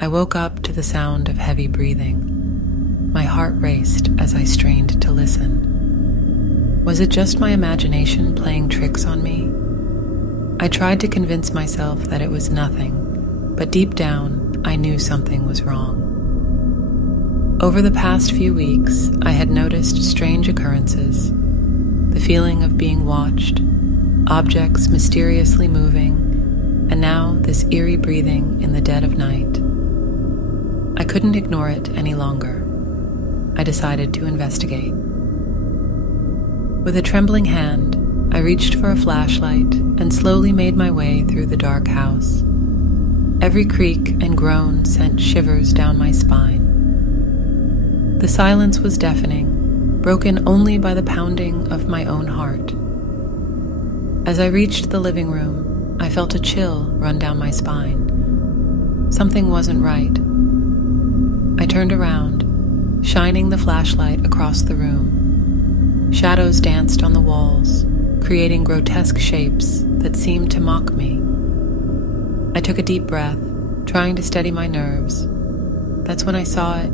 I woke up to the sound of heavy breathing. My heart raced as I strained to listen. Was it just my imagination playing tricks on me? I tried to convince myself that it was nothing, but deep down, I knew something was wrong. Over the past few weeks, I had noticed strange occurrences. The feeling of being watched, objects mysteriously moving, and now this eerie breathing in the dead of night. I couldn't ignore it any longer. I decided to investigate. With a trembling hand, I reached for a flashlight and slowly made my way through the dark house. Every creak and groan sent shivers down my spine. The silence was deafening, broken only by the pounding of my own heart. As I reached the living room, I felt a chill run down my spine. Something wasn't right. I turned around, shining the flashlight across the room. Shadows danced on the walls, creating grotesque shapes that seemed to mock me. I took a deep breath, trying to steady my nerves. That's when I saw it,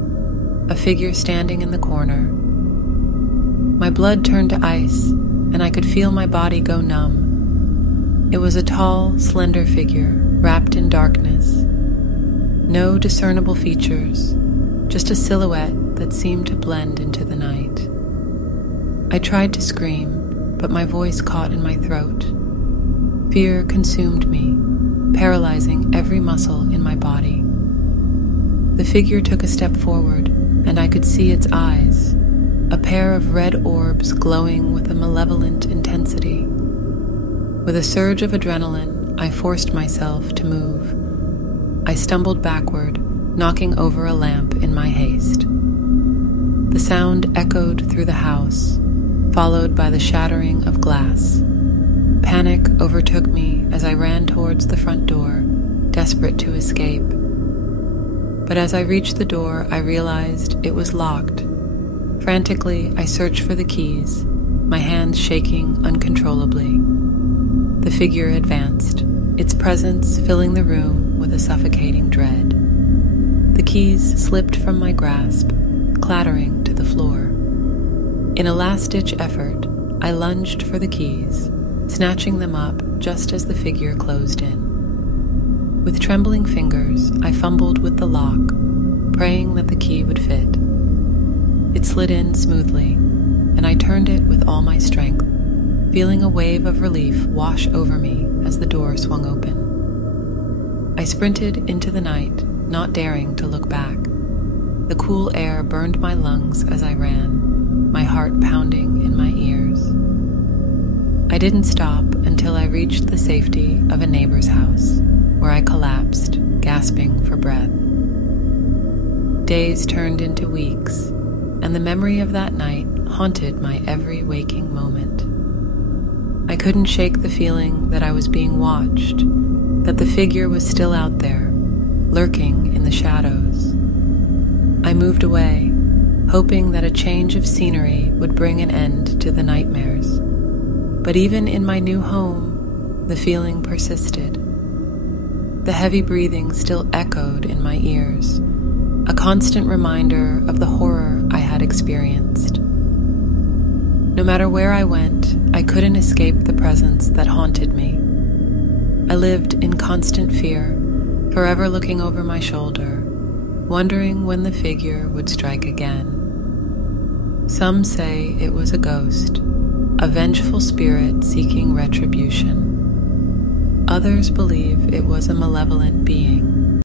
a figure standing in the corner. My blood turned to ice, and I could feel my body go numb. It was a tall, slender figure, wrapped in darkness. No discernible features, just a silhouette that seemed to blend into the night. I tried to scream, but my voice caught in my throat. Fear consumed me, paralyzing every muscle in my body. The figure took a step forward, and I could see its eyes, a pair of red orbs glowing with a malevolent intensity. With a surge of adrenaline, I forced myself to move. I stumbled backward, knocking over a lamp in my haste. The sound echoed through the house, followed by the shattering of glass. Panic overtook me as I ran towards the front door, desperate to escape. But as I reached the door, I realized it was locked. Frantically, I searched for the keys, my hands shaking uncontrollably. The figure advanced, its presence filling the room with a suffocating dread. The keys slipped from my grasp, clattering to the floor. In a last-ditch effort, I lunged for the keys, snatching them up just as the figure closed in. With trembling fingers, I fumbled with the lock, praying that the key would fit. It slid in smoothly, and I turned it with all my strength, feeling a wave of relief wash over me as the door swung open. I sprinted into the night, not daring to look back. The cool air burned my lungs as I ran, my heart pounding in my ears. I didn't stop until I reached the safety of a neighbor's house, where I collapsed, gasping for breath. Days turned into weeks, and the memory of that night haunted my every waking moment. I couldn't shake the feeling that I was being watched, that the figure was still out there, lurking in the shadows. I moved away, hoping that a change of scenery would bring an end to the nightmares. But even in my new home, the feeling persisted. The heavy breathing still echoed in my ears, a constant reminder of the horror I had experienced. No matter where I went, I couldn't escape the presence that haunted me. I lived in constant fear, forever looking over my shoulder, wondering when the figure would strike again. Some say it was a ghost, a vengeful spirit seeking retribution. Others believe it was a malevolent being,